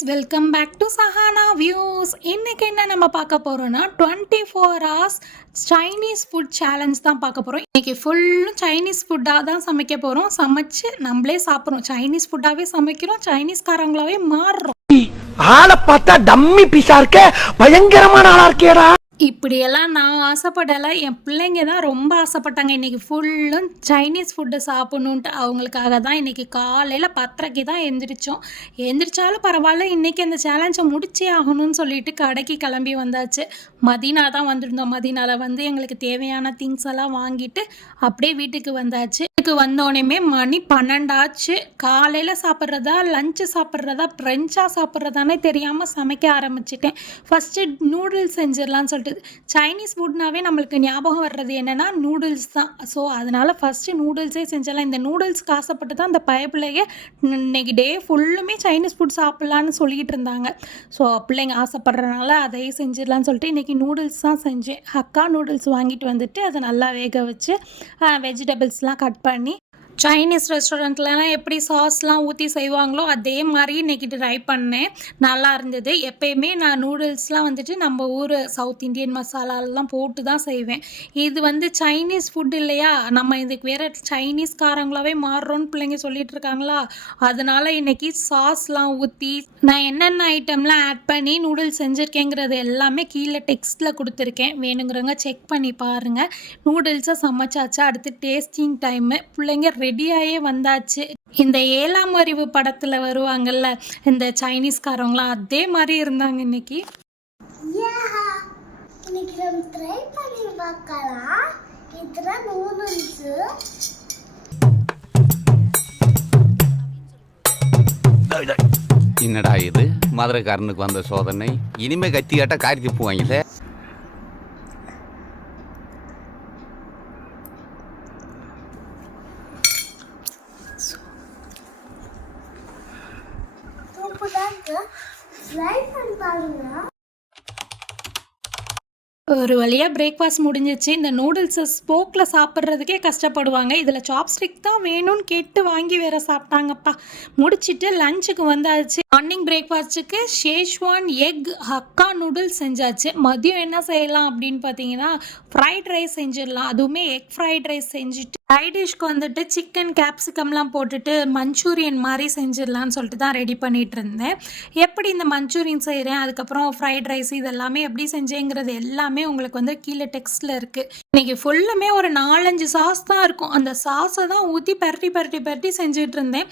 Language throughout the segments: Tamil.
Guys, welcome back to Sahana views. இன்னைக்கு என்ன நம்ம பார்க்க போகிறோன்னா 24 hours சைனீஸ் ஃபுட் சேலஞ்ச் தான் பார்க்க போகிறோம். இன்றைக்கி ஃபுல்லும் சைனீஸ் ஃபுட்டாக தான் சமைக்க போகிறோம். சமைச்சு நம்மளே சாப்பிட்றோம். சைனீஸ் ஃபுட்டாகவே சமைக்கிறோம், சைனீஸ்காரங்களாவே மாறுறோம். ஆளை பார்த்தா டம்மி பீஸா இருக்க, பயங்கரமான ஆளா இருக்கேடா. இப்படியெல்லாம் நான் ஆசைப்படலை, என் பிள்ளைங்க தான் ரொம்ப ஆசைப்பட்டாங்க. இன்றைக்கி ஃபுல்லும் சைனீஸ் ஃபுட்டு சாப்பிட்ணுன்ட்டு அவங்களுக்காக தான் இன்றைக்கி காலையில் 10:30க்கு தான் எந்திரிச்சாலும் பரவாயில்ல, இன்றைக்கி அந்த சேலஞ்சை முடிச்சே ஆகணும்னு சொல்லிட்டு கடைக்கு கிளம்பி வந்தாச்சு. மதினா தான் வந்திருந்தோம். மதினாவில் வந்து எங்களுக்கு தேவையான திங்ஸ் எல்லாம் வாங்கிட்டு அப்படியே வீட்டுக்கு வந்தாச்சு. வீட்டுக்கு வந்தோடனே மணி 12 ஆச்சு. காலையில் சாப்பிட்றதா, லஞ்சு சாப்பிட்றதா, ஃப்ரெஞ்சாக சாப்பிட்றதானே தெரியாமல் சமைக்க ஆரம்பிச்சிட்டேன். ஃபஸ்ட்டு நூடுல்ஸ் செஞ்சிடலான்னு சொல்லிட்டு. சைனீஸ் ஃபுட்னாவே நம்மளுக்கு ஞாபகம் வர்றது என்னென்னா நூடுல்ஸ் தான். ஸோ அதனால் ஃபஸ்ட்டு நூடுல்ஸே செஞ்சிடலாம். இந்த நூடுல்ஸ்க்கு ஆசைப்பட்டு தான் அந்த பிள்ளைங்க இன்னைக்கு டே ஃபுல்லுமே சைனீஸ் ஃபுட் சாப்பிட்லான்னு சொல்லிகிட்டு இருந்தாங்க. ஸோ பிள்ளைங்க ஆசைப்படுறதுனால அதையே செஞ்சிடலான்னு சொல்லிட்டு இன்றைக்கி நூடுல்ஸ் தான் செஞ்சேன். ஹக்கா நூடுல்ஸ் வாங்கிட்டு வந்துட்டு அதை நல்லா வேக வச்சு வெஜிடபிள்ஸ்லாம் கட் பண்ணி சைனீஸ் ரெஸ்டாரண்ட்லலாம் எப்படி சாஸ்லாம் ஊற்றி செய்வாங்களோ அதே மாதிரி இன்றைக்கி ட்ரை பண்ணேன். நல்லா இருந்தது. எப்போயுமே நான் நூடுல்ஸ்லாம் வந்துட்டு நம்ம ஊர் சவுத் இண்டியன் மசாலாலாம் போட்டு தான் செய்வேன். இது வந்து சைனீஸ் ஃபுட் இல்லையா, நம்ம இதுக்கு வேறு சைனீஸ்காரங்களாவே மாறுறோன்னு பிள்ளைங்க சொல்லிட்டு இருக்காங்களா, அதனால் இன்றைக்கி சாஸ்லாம் ஊற்றி நான் என்னென்ன ஐட்டம்லாம் ஆட் பண்ணி நூடுல்ஸ் செஞ்சுருக்கேங்கிறது எல்லாமே கீழே டெக்ஸ்ட்டில் கொடுத்துருக்கேன். வேணுங்கிறவங்க செக் பண்ணி பாருங்கள். நூடுல்ஸை சமைச்சாச்சா, அடுத்து டேஸ்டிங் டைமு. பிள்ளைங்க ரெடியாகவே வந்தாச்சு. இந்த 7ஆம் அறிவு படத்தில் வருவாங்கல்ல இந்த சைனீஸ்காரங்களாம், அதே மாதிரி இருந்தாங்க இன்னைக்கு. இன்னைக்கு நம்ம ட்ரை பண்ணி பார்க்கலாம். இதுதான் நூடுல்ஸ். என்னடா இது மதுரைக்காரனுக்கு வந்த சோதனை. இனிமே கத்தி காட்டா காரி திப்புவாங்களே. ஒரு வழியாக பிரேக்ஃபாஸ்ட் முடிஞ்சிச்சு. இந்த நூடுல்ஸை ஸ்போக்கில் சாப்பிட்றதுக்கே கஷ்டப்படுவாங்க. இதில் சாப்ஸ்டிக் தான் வேணும்னு கேட்டு வாங்கி வேற சாப்பிட்டாங்கப்பா. முடிச்சுட்டு லஞ்சுக்கு வந்தாச்சு. மார்னிங் பிரேக்ஃபாஸ்ட்டுக்கு ஷேஷ்வான் எக் ஹக்கா நூடுல்ஸ் செஞ்சாச்சு. மதியம் என்ன செய்யலாம் அப்படின்னு பார்த்தீங்கன்னா ஃப்ரைட் ரைஸ் செஞ்சிடலாம். அதுவுமே எக் ஃப்ரைட் ரைஸ் செஞ்சுட்டு சைட் டிஷ்க்கு வந்துட்டு சிக்கன் கேப்சிகம்லாம் போட்டுட்டு மஞ்சூரியன் மாதிரி செஞ்சிடலான்னு சொல்லிட்டு தான் ரெடி பண்ணிகிட்டு இருந்தேன். எப்படி இந்த மஞ்சூரியன் செய்கிறேன், அதுக்கப்புறம் ஃப்ரைட் ரைஸ் இதெல்லாமே எப்படி செஞ்சேங்கிறது எல்லாமே உங்களுக்கு வந்து கீழே டெக்ஸ்ட்டில் இருக்குது. இன்றைக்கி ஃபுல்லுமே ஒரு 4-5 சாஸ் தான் இருக்கும். அந்த சாஸை தான் ஊற்றி பரட்டி செஞ்சுட்டு இருந்தேன்.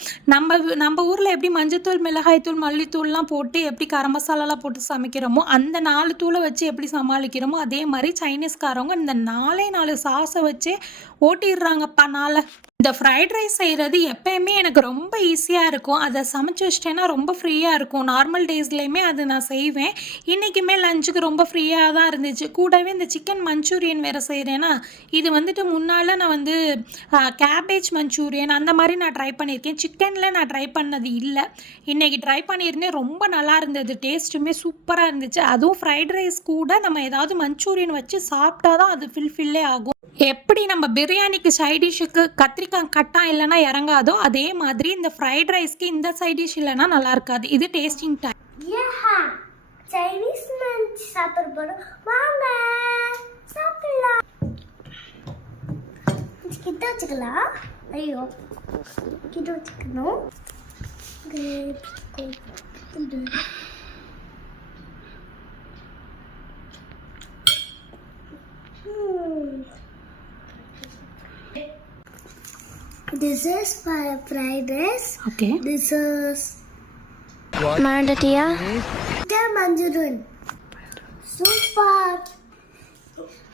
நம்ம ஊரில் எப்படி மஞ்சத்தூள், மிளகாய்த்தூள், மல்லித்தூள்லாம் போட்டு எப்படி கரம் மசாலாலாம் போட்டு சமைக்கிறோமோ அந்த 4 தூளை வச்சு எப்படி சமாளிக்கிறோமோ அதே மாதிரி சைனீஸ்காரவங்க இந்த 4 சாஸை வச்சே ஓட்டிடுறாங்கப்பா. இந்த ஃப்ரைட் ரைஸ் செய்கிறது எப்போயுமே எனக்கு ரொம்ப ஈஸியாக இருக்கும். அதை சமைச்சு வச்சிட்டேன்னா ரொம்ப ஃப்ரீயாக இருக்கும். நார்மல் டேஸ்லேயுமே அது நான் செய்வேன். இன்றைக்குமே லஞ்சுக்கு ரொம்ப ஃப்ரீயாக தான் இருந்துச்சு. கூடவே இந்த சிக்கன் மஞ்சூரியன் வேறு செய்கிறேன்னா, இது வந்துட்டு முன்னால் நான் வந்து கேபேஜ் மஞ்சூரியன் அந்த மாதிரி நான் ட்ரை பண்ணியிருக்கேன். சிக்கனில் நான் ட்ரை பண்ணது இல்லை. இன்றைக்கி ட்ரை பண்ணியிருந்தேன். ரொம்ப நல்லா இருந்தது. டேஸ்ட்டுமே சூப்பராக இருந்துச்சு. அதுவும் ஃப்ரைட் ரைஸ் கூட நம்ம ஏதாவது மஞ்சூரியன் வச்சு சாப்பிட்டா தான் அது ஃபில்லே ஆகும். எப்படி நம்ம பிரியாணிக்கு சைட் டிஷ்ஷுக்கு கத்திரிக்காய் கட்டா இல்லைன்னா இறங்காதோ அதே மாதிரி இந்த ஃப்ரைட் ரைஸ்க்கு இந்த சைட் டிஷ் இல்லைன்னா நல்லா இருக்காது. இது டேஸ்டிங் டைம். சைனீஸ் லஞ்ச் சாப்பிட போறோம். வாங்க சாப்பிடலாம். கிட்ட வச்சுக்கலாம். ஐயோ கிட்ட வச்சுக்கணும். This is fried rice. Okay. This is Mandatia. Mandarin. Super.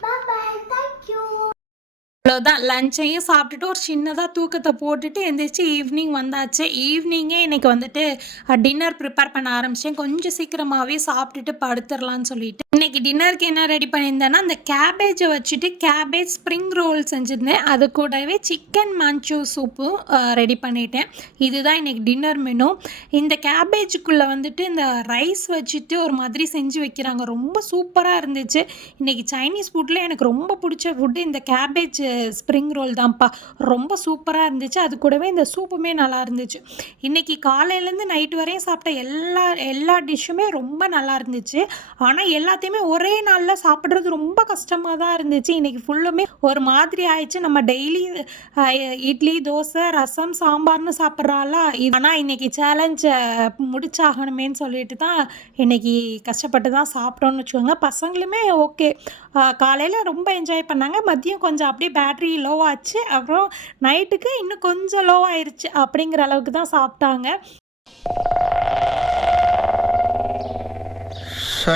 Bye bye. Thank you. அவ்வளோதான். லஞ்சையும் சாப்பிட்டுட்டு ஒரு சின்னதாக தூக்கத்தை போட்டுட்டு எந்திரிச்சு ஈவினிங் வந்தாச்சு. ஈவினிங்கே இன்றைக்கி வந்துட்டு டின்னர் ப்ரிப்பேர் பண்ண ஆரம்பித்தேன். கொஞ்சம் சீக்கிரமாகவே சாப்பிட்டுட்டு படுத்துடலான்னு சொல்லிட்டு இன்றைக்கி டின்னருக்கு என்ன ரெடி பண்ணியிருந்தேன்னா அந்த கேபேஜை வச்சுட்டு கேபேஜ் ஸ்ப்ரிங் ரோல் செஞ்சுருந்தேன். அது கூடவே சிக்கன் மஞ்சூ சூப்பும் ரெடி பண்ணிட்டேன். இதுதான் இன்றைக்கி டின்னர் மெனு. இந்த கேபேஜுக்குள்ளே வந்துட்டு இந்த ரைஸ் வச்சுட்டு ஒரு மாதிரி செஞ்சு வைக்கிறாங்க. ரொம்ப சூப்பராக இருந்துச்சு. இன்றைக்கி சைனீஸ் ஃபுட்டில் எனக்கு ரொம்ப பிடிச்ச ஃபுட்டு இந்த கேபேஜ் ஸ்ப்ரிங் ரோல் தான்ப்பா. ரொம்ப சூப்பராக இருந்துச்சு. அது கூடவே இந்த சூப்புமே நல்லா இருந்துச்சு. இன்றைக்கி காலையிலேருந்து நைட்டு வரையும் சாப்பிட்ட எல்லா டிஷ்ஷுமே ரொம்ப நல்லா இருந்துச்சு. ஆனால் எல்லாத்தையுமே ஒரே நாளில் சாப்பிட்றது ரொம்ப கஷ்டமாக தான் இருந்துச்சு. இன்றைக்கி ஃபுல்லுமே ஒரு மாதிரி ஆயிடுச்சு. நம்ம டெய்லி இட்லி, தோசை, ரசம், சாம்பார்னு சாப்பிட்றாளா இது. ஆனால் இன்றைக்கி சேலஞ்சை முடிச்சாகணுமேன்னு சொல்லிட்டு தான் இன்றைக்கி கஷ்டப்பட்டு தான் சாப்பிட்டோன்னு வச்சுக்கோங்க. பசங்களுமே ஓகே, காலையில் ரொம்ப என்ஜாய் பண்ணாங்க. மதியம் கொஞ்சம் அப்படியே பேட்ரி லோவாச்சு. அப்புறம் நைட்டுக்கு இன்னும் கொஞ்சம் லோவாயிருச்சு அப்படிங்கிற அளவுக்கு தான் சாப்பிட்டாங்க.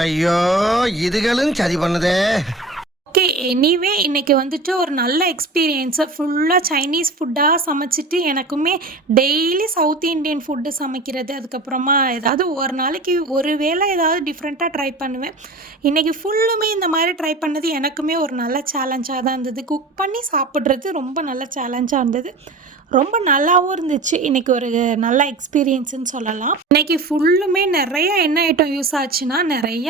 ஐயோ, இதுகளும் சரி பண்ணுதே. ஓகே, எனிவே இன்றைக்கி வந்துட்டு ஒரு நல்ல எக்ஸ்பீரியன்ஸு. ஃபுல்லாக சைனீஸ் ஃபுட்டாக சமைச்சிட்டு எனக்குமே டெய்லி சவுத் இண்டியன் ஃபுட்டு சமைக்கிறது, அதுக்கப்புறமா ஏதாவது ஒரு நாளைக்கு ஒரு வேளை ஏதாவது டிஃப்ரெண்ட்டாக ட்ரை பண்ணுவேன். இன்றைக்கி ஃபுல்லுமே இந்த மாதிரி ட்ரை பண்ணது எனக்குமே ஒரு நல்ல சேலஞ்சாக தான் இருந்தது. குக் பண்ணி சாப்பிட்றது ரொம்ப நல்ல சேலஞ்சாக இருந்தது. ரொம்ப நல்லாவும் இருந்துச்சு. இன்றைக்கி ஒரு நல்ல எக்ஸ்பீரியன்ஸுன்னு சொல்லலாம். இன்றைக்கி ஃபுல்லுமே நிறைய என்ன ஐட்டம் யூஸ் ஆச்சுன்னா, நிறைய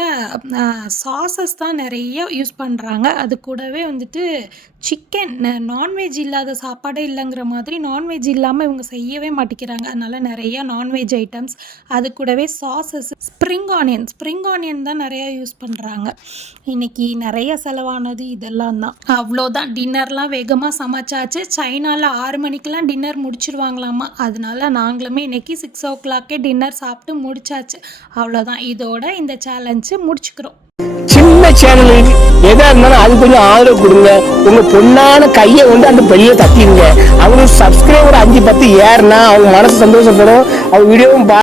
சாஸஸ் தான் நிறைய யூஸ் பண்ணுறாங்க. அது கூடவே வந்துட்டு சிக்கன், நான்வெஜ் இல்லாத சாப்பாடே இல்லைங்கிற மாதிரி நான்வெஜ் இல்லாமல் இவங்க செய்யவே மாட்டேங்கிறாங்க. அதனால் நிறைய நான்வெஜ் ஐட்டம்ஸ், அது கூடவே சாஸஸ், ஸ்ப்ரிங் ஆனியன் தான் நிறையா யூஸ் பண்ணுறாங்க. இன்றைக்கி நிறைய செலவானது இதெல்லாம் தான். அவ்வளோதான், டின்னர்லாம் வேகமாக சமைச்சாச்சு. சைனாவில் 6 மணிக்கெலாம் டின்னர் முடிச்சிருவாங்களாமா. அதனால நாங்களுமே இன்றைக்கி 6 o'clock டின்னர் சாப்பிட்டு முடிச்சாச்சு. அவ்வளோதான், இதோட இந்த சேலஞ்சு முடிச்சுக்கிறோம். சின்ன சேனல் எதா இருந்தாலும் அது கொஞ்சம் ஆதரவு கொடுங்க. உங்க பொண்ணான கையை வந்து அந்த பெரிய தட்டிடுங்க. அவங்களுக்கு சப்ஸ்கிரைபர் 5-10 ஏறுனா அவங்க மனசு சந்தோஷப்படும். அவங்க வீடியோவும்